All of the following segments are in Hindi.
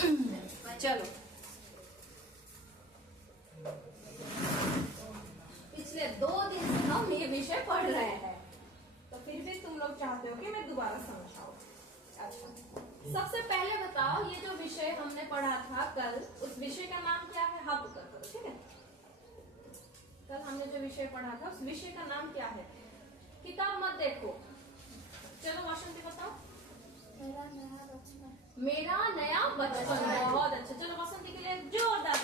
चलो, पिछले 2 दिन से हम ये विषय पढ़ रहे हैं, तो फिर भी तुम लोग चाहते हो कि मैं दोबारा समझाऊं। अच्छा, सबसे पहले बताओ, ये जो विषय हमने पढ़ा था कल, उस विषय का नाम क्या है? हाथ ऊपर करो, ठीक है। कल हमने जो विषय पढ़ा था उस विषय का नाम क्या है? किताब मत देखो, चलो वासंती बताओ। मेरा नया बचपन। मेरा नया बचपन। बहुत अच्छा, चलो वासंती के लिए जोरदार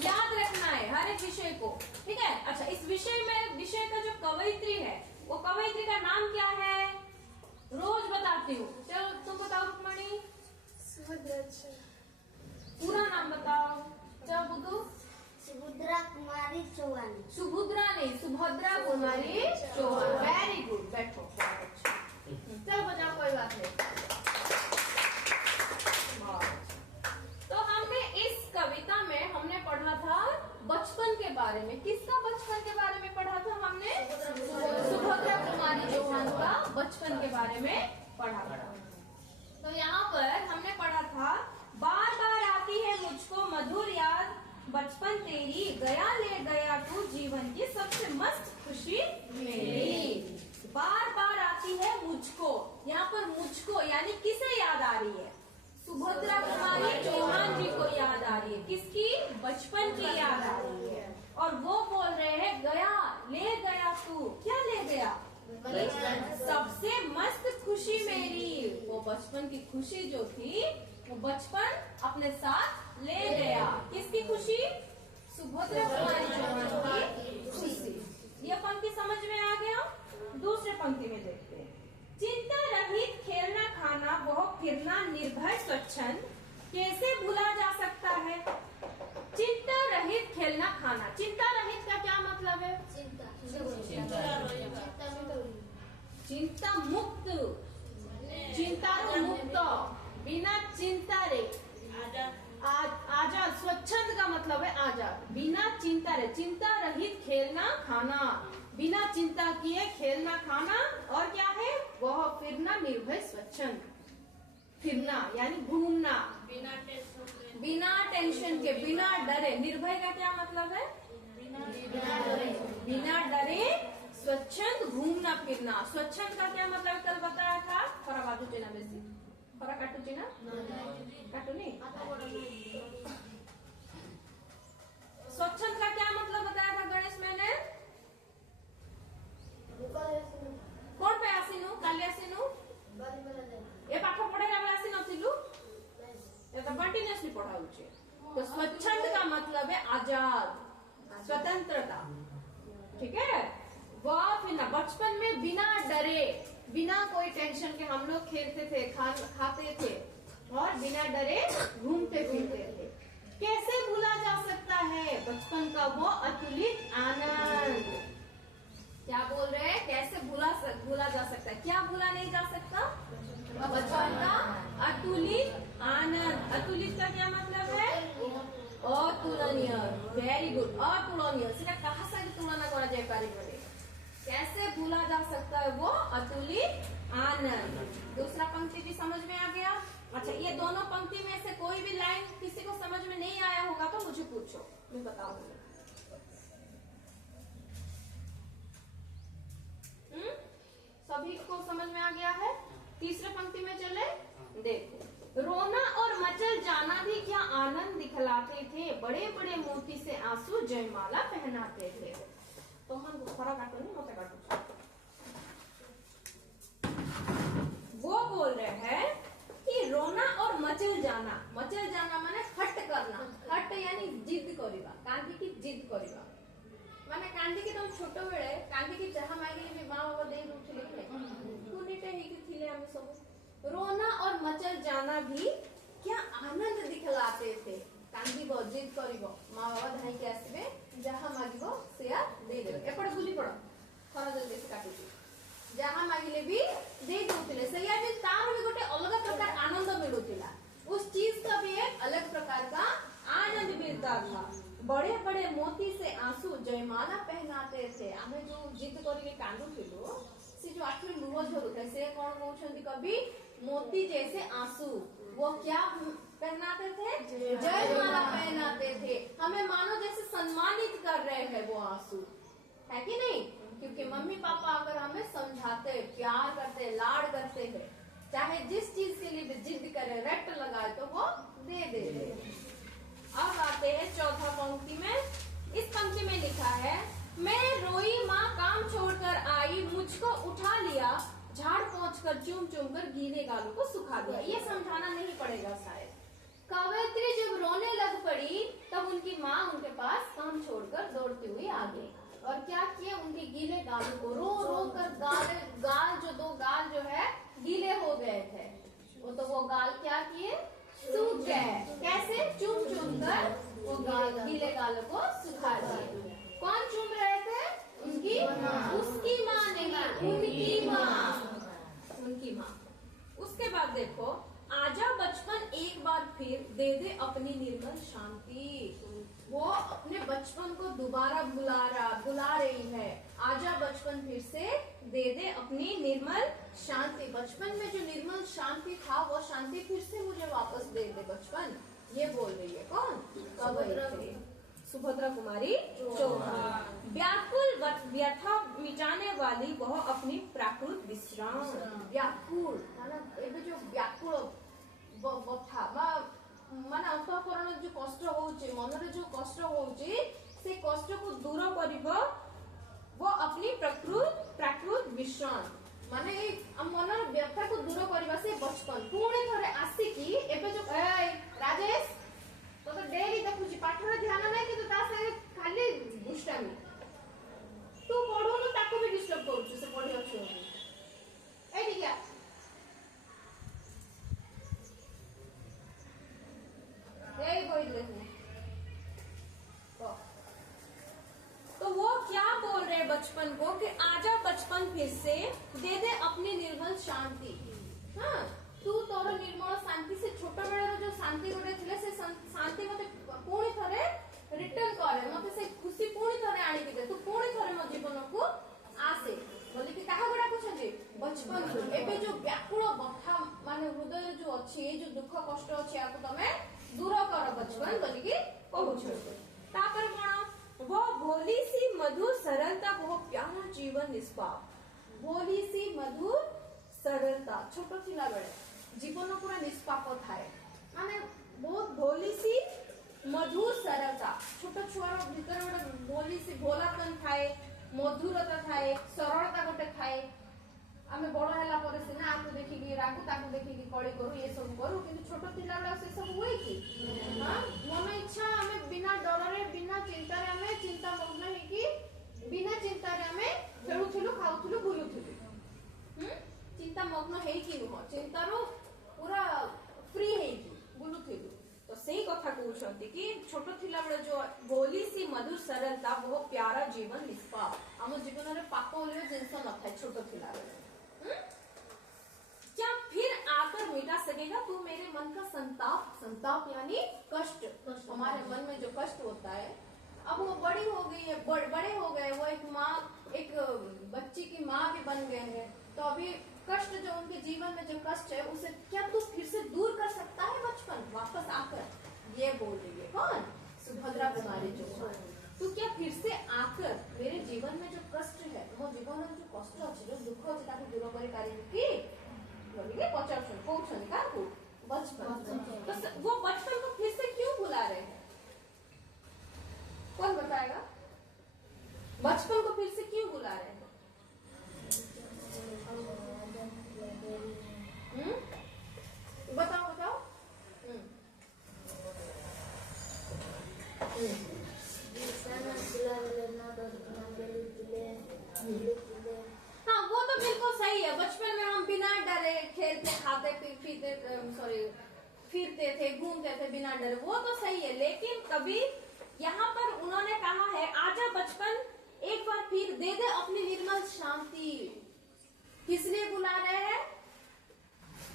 याद रखना है हर एक विषय को, ठीक है। अच्छा, इस विषय का जो कवयित्री है, वो कवयित्री का नाम क्या है? रोज बताती हूँ। चलो तुम बताओ रुक्मणी। सुभद्रा। पूरा नाम बताओ। चलो बुद्धू। सुभद्रा कुमारी चौहान। सुभद्रा नहीं, सुभद्रा कुमारी चौहान। वेरी गुड, बैठो। चलो बजाओ, कोई बात नहीं। तो हमने इस कविता में हमने पढ़ा था बचपन के बारे में। किसका बचपन के बारे में पढ़ा था हमने? सुभद्रा कुमारी चौहान का बचपन के बारे में पढ़ा था। तो यहाँ पर हमने पढ़ा था, बार बार आती है मुझको मधुर याद, बचपन तेरी गया ले गया तू, जीवन की सबसे मस्त खुशी मेरी। बार बार आती है मुझको, यहाँ पर मुझको यानी किसे याद आ रही है? सुभद्रा कुमारी चौहान जी को याद आ रही है। किसकी? बचपन की याद आ रही है। और वो बोल रहे हैं, गया ले गया तू। क्या ले गया? सबसे मस्त खुशी मेरी। वो बचपन की खुशी जो थी, वो बचपन अपने साथ ले गया। किसकी खुशी? सुभद्रा कुमारी चौहान की खुशी। ये पंक्ति समझ में आ गया? दूसरे पंक्ति में देखते हैं, चिंता रहित खेलना खाना, वह फिरना निर्भय स्वच्छंद, कैसे भूला जा सकता है? चिंता रहित खेलना खाना। चिंता रहित का क्या मतलब है? चिंता मुक्त, चिंता मुक्त, बिना चिंता रे आजाद। स्वच्छंद का मतलब है आजाद, बिना चिंता रे। चिंता रहित खेलना खाना, बिना चिंता किए खेलना खाना। और क्या है? वह फिरना निर्भय स्वच्छंद। फिरना यानी घूमना बिना टेंशन के, बिना डरे। निर्भय का क्या मतलब है? बिना डरे स्वच्छंद घूमना फिरना। स्वच्छंद का क्या मतलब है? कल बताया था। फरा बाजू चेना बेसी फरा काटू चेना काटू नहीं। स्वच्छंद का क्या मतलब बताया था गणेश मैंने? कौन पे आसीनु? काली आसीनु? ए पाठ पढ़ाई आसी नथिलु? ये तो कंटिन्यूअसली पढ़ाउछे। तो स्वच्छंद का मतलब है आजाद, स्वतंत्रता, ठीक है। वह फिर बचपन में बिना डरे, बिना कोई टेंशन के हम लोग खेलते थे, खाते थे और बिना डरे घूमते फिरते थे। कैसे भूला जा सकता है बचपन का वो अतुलित आनंद? क्या बोल रहे हैं? कैसे भूला जा सकता है? क्या भूला नहीं जा सकता? बचपन का अतुलित आनंद। अतुलित का क्या मतलब है? अतुलनीय। वेरी गुड, अतुलनीय। सीधा कहा से तुलना करा जाए पारे? कैसे भूला जा सकता है वो अतुलित आनंद? दूसरा पंक्ति भी समझ में आ गया? अच्छा, ये दोनों पंक्ति में से कोई भी लाइन किसी को समझ में नहीं आया होगा तो मुझे पूछो, मैं बताऊंगी। सभी को समझ में आ गया है? तीसरे पंक्ति में चले, देखो। रोना और मचल जाना भी क्या आनंद दिखलाते थे, बड़े बड़े मोती से आंसू जयमाला पहनाते थे। तो मन फरा काटो नहीं, मोते काटो। वो बोल रहे हैं कि रोना और मचल जाना माने हट करना। हट यानी जिद करिबा, कांदी की जिद करिबा माने कांदी की। तुम छोट बेले कांदी की जहा मांगे भी माँ बाबा दे उठले कि नहीं, कुनीटे ही थिले हम सब। रोना और मचल जाना भी क्या आनंद दिखलाते थे। कांदीबो, जिद करिबो, माँ बाबा धाई के आसबे, जहा मागिबो सेया दे देबे। एपड़ बुली पड़ो, खरा जल्दी से काटुची। जहा मागिले भी दे देउतिले, सेया भी तार भी गोटे अलग प्रकार आनंद मिलुतिला। उस चीज का भी एक अलग प्रकार का आनंद मिलता था। बड़े बड़े मोती से आंसू जयमाला पहनाते थे। हमें जो जिद करके कांदुथिलु, से जो आखिर लुह झरुଥାଏ, से कौन कहउछंती कवि? मोती जैसे आंसू। वो क्या पहनाते थे? जयमाला पहनाते थे। हमें मानो जैसे सम्मानित कर रहे हैं वो आंसू, है कि नहीं? क्योंकि मम्मी पापा अगर हमें समझाते, प्यार करते, लाड़ करते हैं, चाहे जिस चीज के लिए भी जिद करे, रट लगाए, तो वो दे देते। अब आते हैं चौथा पंक्ति में। इस पंक्ति में लिखा है, मैं रोई माँ काम छोड़कर आई, मुझको उठा लिया, झाड़ पोंछ कर चूम चूम कर गीले गालों को सुखा दिया। ये समझाना नहीं पड़ेगा शायद। कवयित्री जब रोने लग पड़ी तब उनकी माँ उनके पास काम छोड़कर दौड़ती हुई आ गई और क्या किया, उनके गीले गालों को रो रो कर गाल जो 2 गाल जो है गीले हो गए थे, वो गाल क्या किए? सूख गए। कैसे? चूम चूम कर वो गीले गालों को सुखा दिए। कौन चूम रहे थे? उनकी उसकी माँ नहीं, उनकी माँ, उनकी माँ। उसके बाद देखो, आजा बचपन एक बार फिर दे दे अपनी निर्मल शांति। वो अपने बचपन को दोबारा बुला रही है। आजा बचपन फिर से दे दे अपनी निर्मल शांति। बचपन में जो निर्मल शांति था वो शांति फिर से मुझे वापस दे दे बचपन। ये बोल रही है कौन? कवयित्री सुभद्रा कुमारी चौहान। व्याकुल व्यथा मिटाने वाली वह अपनी प्राकृत विश्राम। व्याकुल माने जो व्याकुल बथा ମାନେ ଅନ୍ତଃକରଣ जो कष्ट होउची, मनरे जो कष्ट होउची, से कष्ट को दूर करिबो वो अपनी प्राकृत विश्राम। माने मनर व्यथा को दूर करबा से बचपन पुणे थरे आसी की एबे जो राजेश तो डेली देखुची पाठरे ध्यान नै कि ता से खाली दुष्टामी तू पढोनु ताको भी डिस्टर्ब करूछु से पढि अछि ए ठीक है। तो वो क्या बोल रहे बचपन को कि आजा बचपन फिर से दे दे अपनी निर्मल शांति। हाँ, तू तोर निर्मल शांति से छोट बेलर जो शांति गोटे थिले से शांति मते पुणी थरे रिटर्न करे, मते से खुशी पुणी थरे आनी दे, तू पुणी थरे मो जीवन को आसे बोली कि काहा गोडा पूछे बचपन एबे जो व्याकुल बथा माने हृदय जो अछि, ए जो दुख कष्ट अछि आको तमे दूर कर बचपन बोली कि कहू। तापर कोन वो भोली सी मधुर सरलता, वो प्यारा जीवन निष्पाप। भोली सी मधुर सरलता, छोट थिला बेले जीवन पूरा निष्पाप थाए, माने बहुत भोली सी मधुर सरलता। छोट छुआर भीतर गोटे भोली सी भोलापन थाए, मधुरता थाए, सरलता गोटे थाए। आमे बड़ हैला परे सिना आकु देखि कि रागु ताकु देखि कि कड़ी करू ये सब करू, किंतु छोट थिला बेला से सब होई कि हां मन इच्छा आमे बिना डररे बिना चिंता रे आमे चिंता मग्न हे कि बिना चिंता रे आमे खेलुथिलु खाउथिलु बुलुथिलु। चिंता मग्न हे कि नुह, चिंतारो पूरा फ्री हे कि बुलुथिलु। तो सही कथा कहउछंती कि छोट थिला बेला जो भोली सी मधुर सरलता, वो प्यारा जीवन निष्पाप। हम जीवन रे पाप ओले जिंस न थाए छोट थिला बेला। क्या फिर आकर मिटा सकेगा तू मेरे मन का संताप? संताप यानी कष्ट। हमारे मन में जो कष्ट होता है, अब वो बड़ी हो गई है, बड़े हो गए, वो एक माँ, एक बच्ची की माँ भी बन गए हैं, तो अभी कष्ट जो उनके जीवन में जो कष्ट है उसे क्या तू फिर से दूर कर सकता है बचपन वापस आकर? ये बोल रही है कौन? सुभद्रा कुमारी चौहान। तू क्या फिर से आकर मेरे जीवन में जो कष्ट है, मो जीवन में जो कष्ट अछि, जो दुख अछि, ताको दूर करि पारिबि कि? बोलिए पचास कहउछन का को बचपन। तो वो बचपन को फिर से क्यों बुला रहे हैं? कौन बताएगा? बचपन को फिर से क्यों बुला रहे हैं? बताओ बताओ। हाँ, वो तो बिल्कुल सही है। बचपन में हम बिना डरे खेलते, खाते, फिरते थे, घूमते थे बिना डरे, वो तो सही है। लेकिन कभी यहाँ पर उन्होंने कहा है आजा बचपन एक बार फिर दे दे अपनी निर्मल शांति। किस लिए बुला रहे हैं?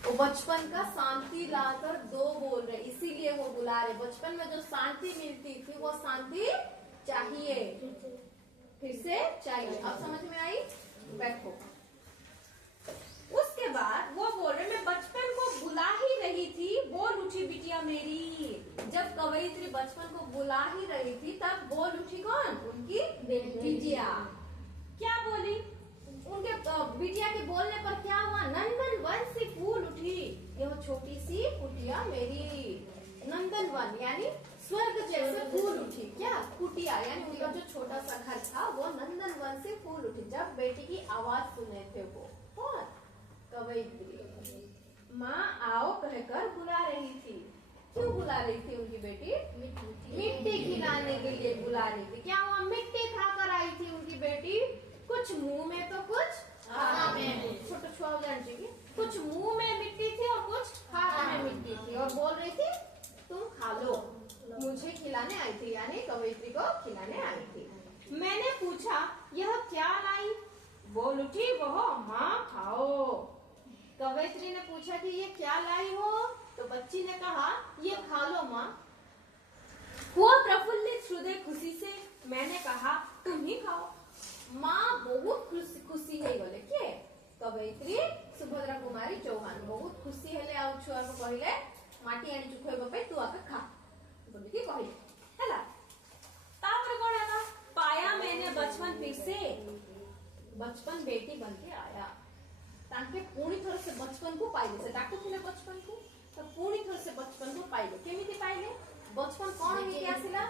वो बचपन का शांति लाकर दो बोल रहे, इसीलिए वो बुला रहे। बचपन में जो शांति मिलती थी वो शांति चाहिए, फिर से चाहिए। अब समझ में आई? बैठो। उसके बाद वो बोल रहे मैं बचपन उठी बिटिया मेरी। जब कवयित्री बचपन को बुला ही रही थी तब बोल उठी कौन? उनकी बिटिया। क्या बोली? उनके बिटिया के बोलने पर क्या हुआ? नंदन वन से फूल उठी यह छोटी सी कुटिया मेरी। नंदन वन यानी स्वर्ग जैसे फूल उठी। क्या? कुटिया यानी उनका जो छोटा सा घर था वो नंदन वन से फूल उठी जब बेटी की आवाज सुने थे वो। कौन? कवयित्री। माँ आओ कहकर बुला रही थी। क्यों बुला रही थी उनकी बेटी? मिट्टी खिलाने के लिए बुला रही थी। क्या हुआ? मिट्टी खाकर आई थी उनकी बेटी। कुछ मुंह में तो कुछ हाथ में। छोटे छोटे कुछ मुंह में मिट्टी थी और कुछ हाथ में मिट्टी थी और बोल रही थी तुम खा लो। मुझे खिलाने आई थी यानी कवयित्री को खिलाने आई थी। मैंने पूछा यह क्या लाई? बोल उठी वह माँ खाओ। कवयित्री ने पूछा कि ये क्या लाई हो? तो बच्ची ने कहा ये खा लो माँ। हुआ प्रफुल्लित हृदय खुशी से। मैंने कहा तुम ही खाओ। माँ बहुत खुशी है बोले के कवयित्री सुभद्रा कुमारी चौहान बहुत खुशी है। आ छुआ को कहले माटी आनी चुखैबो पे तू आके खा बोले कि कहले हैला। तापर कोण आला? पाया मैंने बचपन फिर से। बचपन बेटी बनके आया। ताके पुणी थोड़े से बचपन को पाइले से डाकू थिले बचपन को तो पुणी थोड़े से बचपन को पाइले। केमिति पाइले? बचपन कोण हेके आसिला?